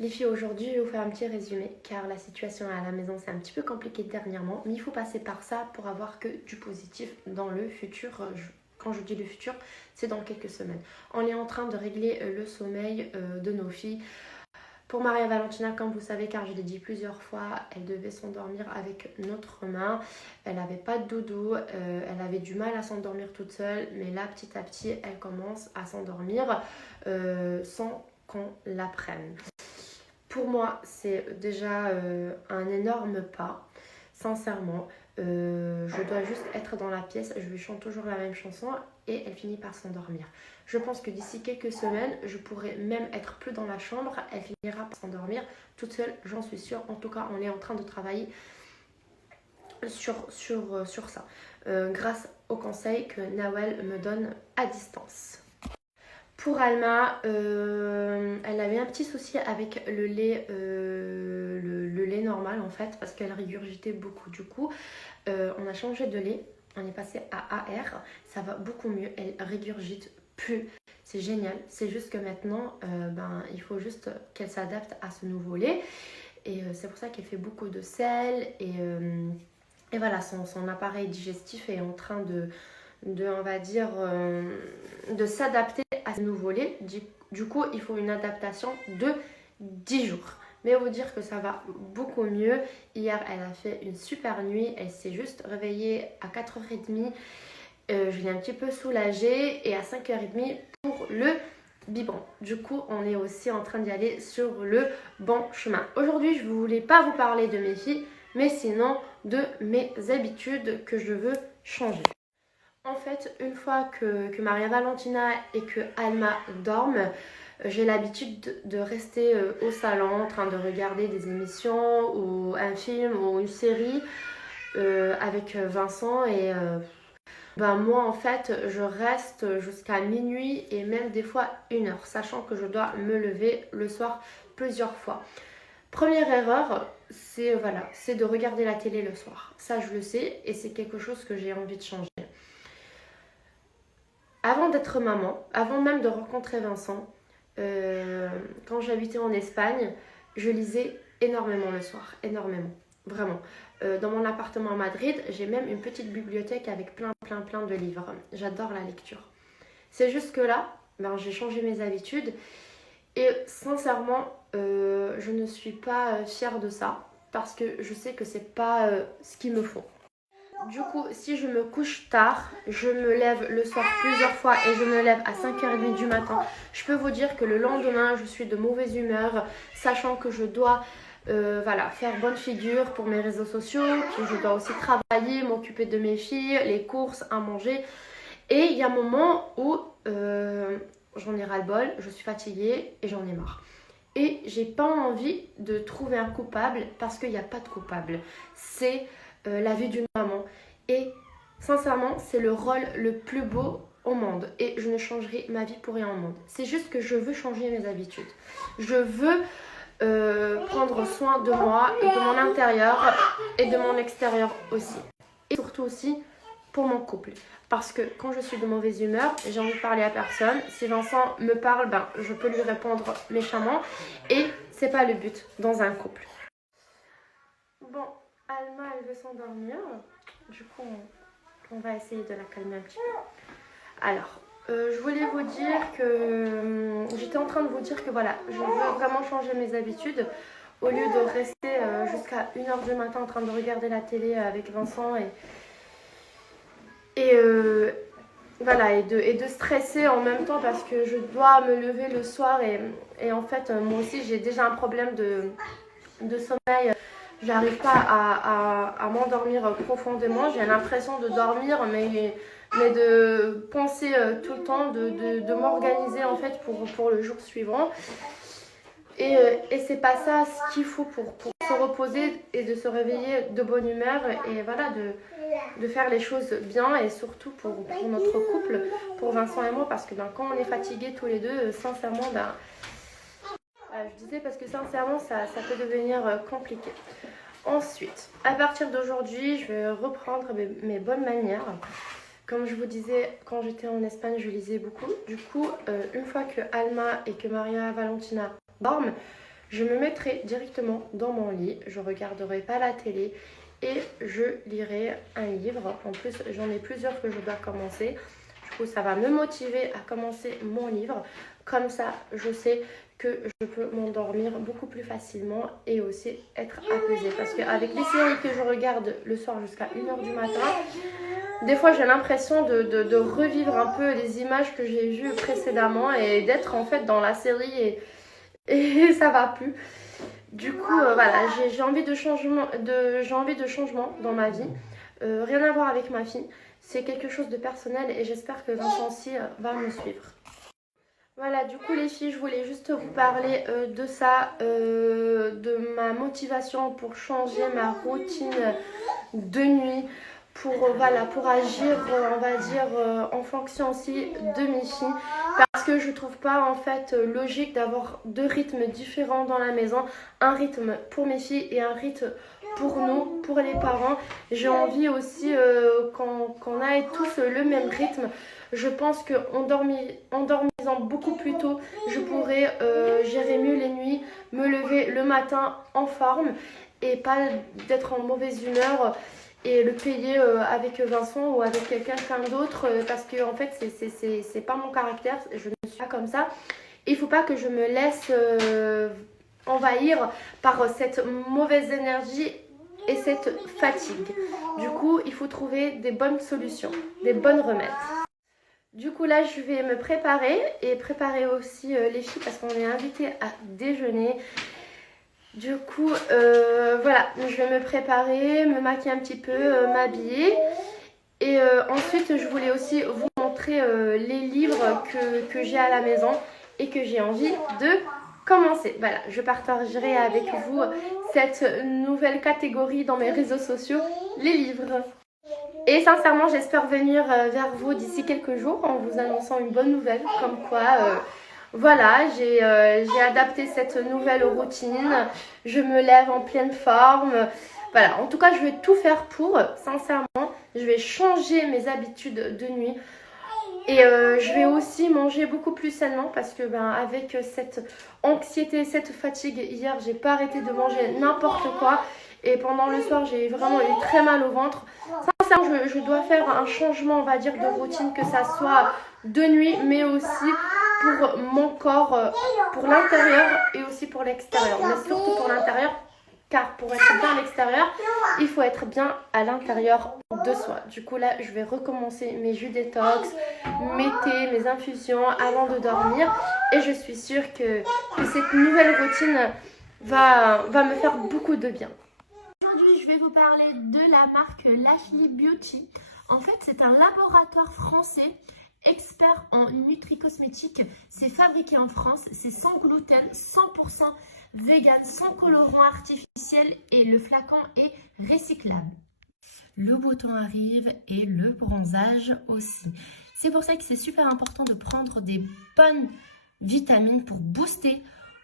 Les filles, aujourd'hui, je vais vous faire un petit résumé car la situation à la maison c'est un petit peu compliqué dernièrement, mais il faut passer par ça pour avoir que du positif dans le futur. Quand je dis le futur, c'est dans quelques semaines. On est en train de régler le sommeil de nos filles. Pour Maria Valentina, comme vous savez, car je l'ai dit plusieurs fois, elle devait s'endormir avec notre main. Elle n'avait pas de doudou, elle avait du mal à s'endormir toute seule, mais là, petit à petit, elle commence à s'endormir sans qu'on la prenne. Pour moi, c'est déjà un énorme pas, sincèrement. Je dois juste être dans la pièce, je lui chante toujours la même chanson et elle finit par s'endormir. Je pense que d'ici quelques semaines, je pourrai même être plus dans la chambre, elle finira par s'endormir toute seule, j'en suis sûre. En tout cas, on est en train de travailler sur ça, grâce aux conseils que Nawel me donne à distance. Pour Alma, elle avait un petit souci avec le lait, le lait normal en fait, parce qu'elle régurgitait beaucoup. Du coup, on a changé de lait, on est passé à AR, ça va beaucoup mieux, elle régurgite plus. C'est génial, c'est juste que maintenant, il faut juste qu'elle s'adapte à ce nouveau lait. Et c'est pour ça qu'elle fait beaucoup de sel. Et voilà, son appareil digestif est en train on va dire, de s'adapter à ce nouveau lait. Du coup, il faut une adaptation de 10 jours. Mais vous dire que ça va beaucoup mieux. Hier, elle a fait une super nuit. Elle s'est juste réveillée à 4h30. Je l'ai un petit peu soulagée. Et à 5h30 pour le biberon. Du coup, on est aussi en train d'y aller sur le bon chemin. Aujourd'hui, je ne voulais pas vous parler de mes filles, mais sinon de mes habitudes que je veux changer. En fait, une fois que Maria Valentina et que Alma dorment, j'ai l'habitude de rester au salon en train de regarder des émissions ou un film ou une série avec Vincent. Et moi, en fait, je reste jusqu'à minuit et même des fois 1h, sachant que je dois me lever le soir plusieurs fois. Première erreur, c'est de regarder la télé le soir. Ça, je le sais et c'est quelque chose que j'ai envie de changer. Avant d'être maman, avant même de rencontrer Vincent, quand j'habitais en Espagne, je lisais énormément le soir, énormément, vraiment. Dans mon appartement à Madrid, j'ai même une petite bibliothèque avec plein de livres. J'adore la lecture. C'est juste que là, j'ai changé mes habitudes et sincèrement, je ne suis pas fière de ça parce que je sais que c'est pas ce qu'il me faut. Du coup, si je me couche tard, je me lève le soir plusieurs fois et je me lève à 5h30 du matin. Je peux vous dire que le lendemain, je suis de mauvaise humeur, sachant que je dois faire bonne figure pour mes réseaux sociaux, que je dois aussi travailler, m'occuper de mes filles, les courses, à manger. Et il y a un moment où j'en ai ras-le-bol, je suis fatiguée et j'en ai marre. Et j'ai pas envie de trouver un coupable parce qu'il n'y a pas de coupable. C'est la vie d'une maman. Et sincèrement, c'est le rôle le plus beau au monde. Et je ne changerai ma vie pour rien au monde. C'est juste que je veux changer mes habitudes. Je veux prendre soin de moi, de mon intérieur et de mon extérieur aussi. Et surtout aussi pour mon couple. Parce que quand je suis de mauvaise humeur, j'ai envie de parler à personne. Si Vincent me parle, je peux lui répondre méchamment. Et c'est pas le but dans un couple. Bon, Alma, elle veut s'endormir. Du coup, on va essayer de la calmer un petit peu. Alors, je voulais vous dire que j'étais en train de vous dire que voilà, je veux vraiment changer mes habitudes. Au lieu de rester jusqu'à 1h du matin en train de regarder la télé avec Vincent et de stresser en même temps parce que je dois me lever le soir et en fait, moi aussi, j'ai déjà un problème de sommeil. J'arrive pas à m'endormir profondément. J'ai l'impression de dormir, mais de penser tout le temps, de m'organiser en fait pour le jour suivant. Et c'est pas ça ce qu'il faut pour se reposer et de se réveiller de bonne humeur et voilà, de faire les choses bien et surtout pour notre couple, pour Vincent et moi, parce que quand on est fatigués tous les deux, sincèrement, je disais parce que sincèrement, ça peut devenir compliqué. Ensuite, à partir d'aujourd'hui, je vais reprendre mes bonnes manières. Comme je vous disais, quand j'étais en Espagne, je lisais beaucoup. Du coup, une fois que Alma et que Maria Valentina dorment, je me mettrai directement dans mon lit, je regarderai pas la télé et je lirai un livre. En plus, j'en ai plusieurs que je dois commencer. Du coup, ça va me motiver à commencer mon livre. Comme ça, je sais que je peux m'endormir beaucoup plus facilement et aussi être apaisée. Parce qu'avec les séries que je regarde le soir jusqu'à 1h du matin, des fois j'ai l'impression de revivre un peu les images que j'ai vues précédemment et d'être en fait dans la série et ça va plus. Du coup, voilà, j'ai envie de changement dans ma vie. Rien à voir avec ma fille. C'est quelque chose de personnel et j'espère que Vincent aussi va me suivre. Voilà, du coup les filles, je voulais juste vous parler de ça, de ma motivation pour changer ma routine de nuit, voilà, pour agir, on va dire, en fonction aussi de mes filles. Parce que je trouve pas en fait logique d'avoir deux rythmes différents dans la maison. Un rythme pour mes filles et un rythme pour nous, pour les parents. J'ai envie aussi qu'on ait tous le même rythme. Je pense qu'en dormant beaucoup plus tôt, je pourrais gérer mieux les nuits, me lever le matin en forme et pas d'être en mauvaise humeur et le payer avec Vincent ou avec quelqu'un d'autre parce que en fait c'est pas mon caractère, je ne suis pas comme ça. Il faut pas que je me laisse envahir par cette mauvaise énergie et cette fatigue. Du coup, il faut trouver des bonnes solutions, des bonnes remèdes. Du coup là je vais me préparer et préparer aussi les filles parce qu'on est invités à déjeuner. Du coup voilà, je vais me préparer, me maquiller un petit peu, m'habiller. Et ensuite je voulais aussi vous montrer les livres que j'ai à la maison et que j'ai envie de commencer. Voilà, je partagerai avec vous cette nouvelle catégorie dans mes réseaux sociaux, les livres. Et sincèrement, j'espère venir vers vous d'ici quelques jours en vous annonçant une bonne nouvelle. Comme quoi, voilà, j'ai adapté cette nouvelle routine. Je me lève en pleine forme. Voilà, en tout cas, je vais tout faire pour, sincèrement. Je vais changer mes habitudes de nuit. Et je vais aussi manger beaucoup plus sainement parce que avec cette anxiété, cette fatigue, hier, j'ai pas arrêté de manger n'importe quoi. Et pendant le soir, j'ai vraiment eu très mal au ventre. Sincèrement, je dois faire un changement, on va dire, de routine, que ça soit de nuit, mais aussi pour mon corps, pour l'intérieur et aussi pour l'extérieur. Mais surtout pour l'intérieur, car pour être bien à l'extérieur, il faut être bien à l'intérieur de soi. Du coup, là, je vais recommencer mes jus détox, mes thés, mes infusions avant de dormir. Et je suis sûre que cette nouvelle routine va me faire beaucoup de bien. Aujourd'hui, je vais vous parler de la marque Lashley Beauty. En fait, c'est un laboratoire français expert en nutri-cosmétique. C'est fabriqué en France, c'est sans gluten, 100% vegan, sans colorant artificiel et le flacon est recyclable. Le beau temps arrive et le bronzage aussi. C'est pour ça que c'est super important de prendre des bonnes vitamines pour booster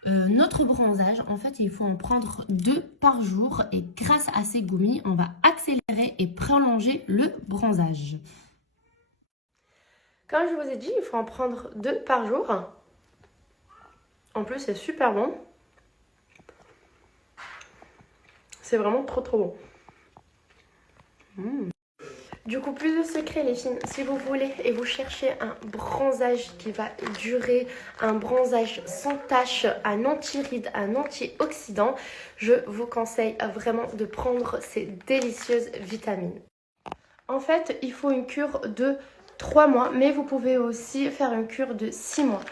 notre bronzage. En fait, il faut en prendre 2 par jour et grâce à ces gummies, on va accélérer et prolonger le bronzage. Comme je vous ai dit, il faut en prendre 2 par jour. En plus, c'est super bon. C'est vraiment trop bon. Du coup, plus de secrets les filles, si vous voulez et vous cherchez un bronzage qui va durer, un bronzage sans tache, un anti-rides, un antioxydant, je vous conseille vraiment de prendre ces délicieuses vitamines. En fait, il faut une cure de 3 mois, mais vous pouvez aussi faire une cure de 6 mois.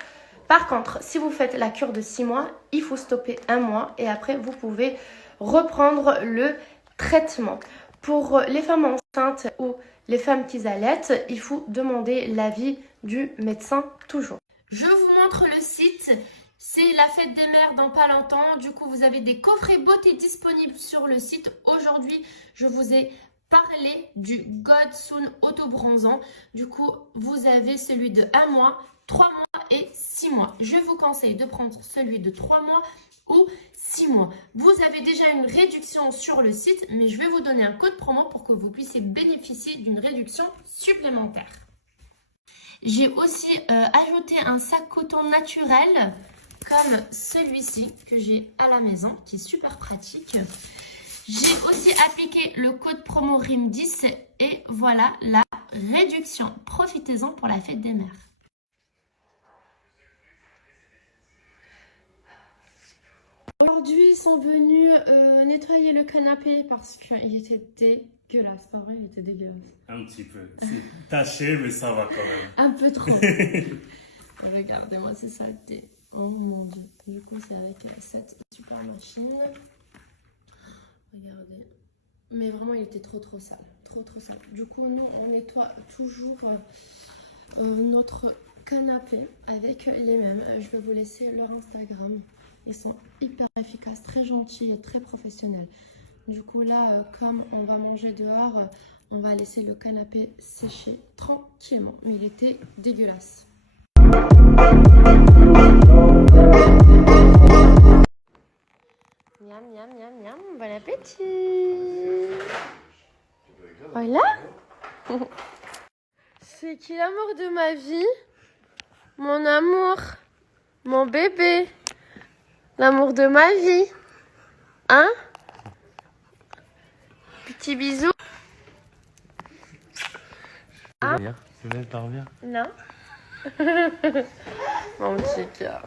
Par contre, si vous faites la cure de 6 mois, il faut stopper 1 mois et après vous pouvez reprendre le traitement. Pour les femmes enceintes ou les femmes qui allaitent, il faut demander l'avis du médecin toujours. Je vous montre le site. C'est la fête des mères dans pas longtemps. Du coup, vous avez des coffrets beauté disponibles sur le site. Aujourd'hui, je vous ai parlé du Godsoon Auto-Bronzant. Du coup, vous avez celui de 1 mois, 3 mois et 6 mois. Je vous conseille de prendre celui de 3 mois ou 6 mois. Vous avez déjà une réduction sur le site, mais je vais vous donner un code promo pour que vous puissiez bénéficier d'une réduction supplémentaire. J'ai aussi ajouté un sac coton naturel comme celui-ci que j'ai à la maison, qui est super pratique. J'ai aussi appliqué le code promo RIM10 et voilà la réduction. Profitez-en pour la fête des mères. Aujourd'hui, ils sont venus nettoyer le canapé parce qu'il était dégueulasse. Pas vrai, il était dégueulasse. Un petit peu. C'est taché, mais ça va quand même. Un peu trop. Regardez-moi ces saletés. Oh mon dieu. Du coup, c'est avec cette super machine. Regardez. Mais vraiment, il était trop sale. Trop sale. Du coup, nous, on nettoie toujours notre canapé avec les mêmes. Je vais vous laisser leur Instagram. Ils sont hyper efficaces, très gentils et très professionnels. Du coup, là, comme on va manger dehors, on va laisser le canapé sécher tranquillement. Mais il était dégueulasse. Miam, miam, miam, miam. Bon appétit. Voilà. C'est qui l'amour de ma vie? Mon amour. Mon bébé. L'amour de ma vie. Hein? Petit bisou. Tu veux bien? Tu veux bien? Non. Mon petit cœur.